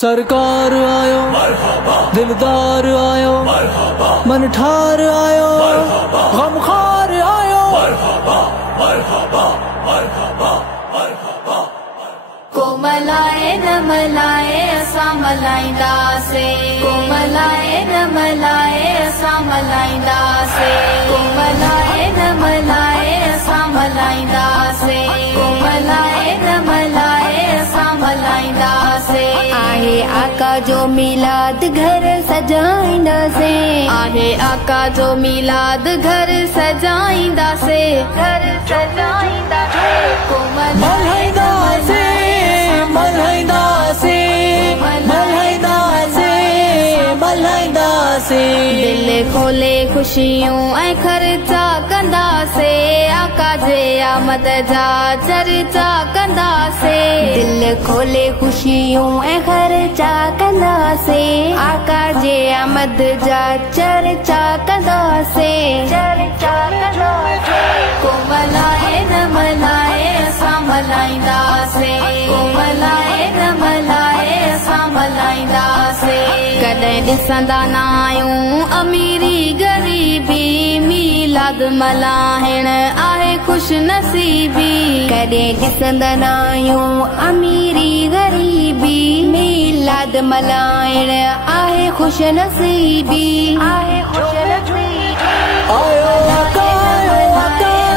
सरकार आयो दिलदार आयो मन ठार आयो गमखार आयो को मलाए न मलाए असां मलाईंदासे को मलाए न मलाए असां मलाईंदासे को मलाए न मलाए असां मलाईंदासे को मलाए न मलाए असां मलाईंदासे आहे आका जो मिलाद घर सजाईंदासे आहे आका जो मिलाद घर सजाईंदासे घर सजाईंदासे को मल्हाईंदासे मल्हाईंदासे मल्हाईंदासे मल्हाईंदासे दिल खोले खुशियूं ऐं ख़र्चा कंदासे आका जे आमद जा चर्चा कंदासे दिल खोले खुशियूं ऐं ख़र्चा कंदासे आका जे आमद जा चर्चा कंदासे चर्चा कंदासे को मलाए न मलाए असां मलाईंदासे को मलाए न मलाए असां मलाईंदासे कॾहिं ॾिसंदा न आहियूं अमीरी ग़रीबी मिलाद मल्हाइण आहे ख़ुश नसीबी कॾहिं ॾिसंदा न आहियूं अमीरी ग़रीबी मिलाद मल्हाइण आहे ख़ुश नसीबी आहे ख़ुश नसीबी आयो आका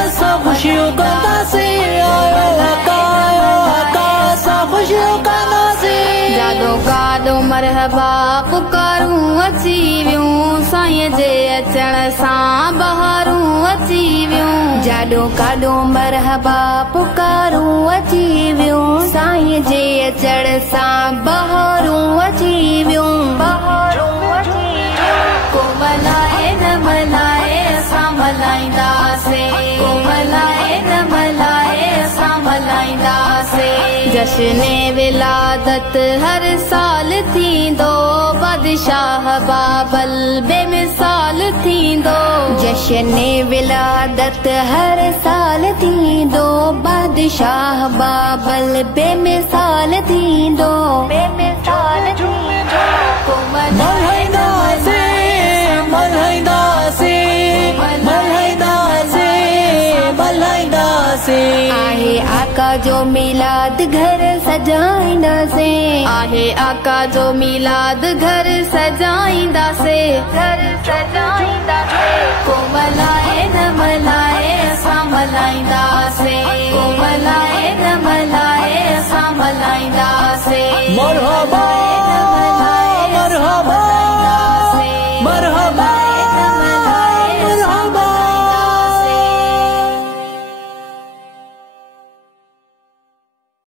असां ख़ुशियूं कंदासे आयो आका असां ख़ुशियूं कंदासे जादो काॾो मरहबा पुकारूं अची वियूं साईं जे अचण सां बहारूं अची वियूं जाॾो काॾो मरहबा पुकारूं अची वियूं साईं जे अचण सां बहारूं अची वियूं बहारूं अची वियूं को मलाए न मलाए असां मलाईंदासे को मलाए न मलाए असां मलाईंदासे जश्न विलादत हर साल थींदो बादशाह बाबल बेमिसाल थींदो जश्न विलादत हर साल थींदो बादशाह बाबल बेमिसाल थींदो बेमिसाल थींदो को मल्हाईंदासे मल्हाईंदासे मल्हाईंदासे मल्हाईंदासे आहे आका जो मिलाद घर सजाईंदासे आहे आका जो मिलाद घर सजाईंदासे घर सजाईंदासे को मलाए न मलाए असां मलाईंदासे को मलाए न मलाए असां मलाईंदासे मरहबा।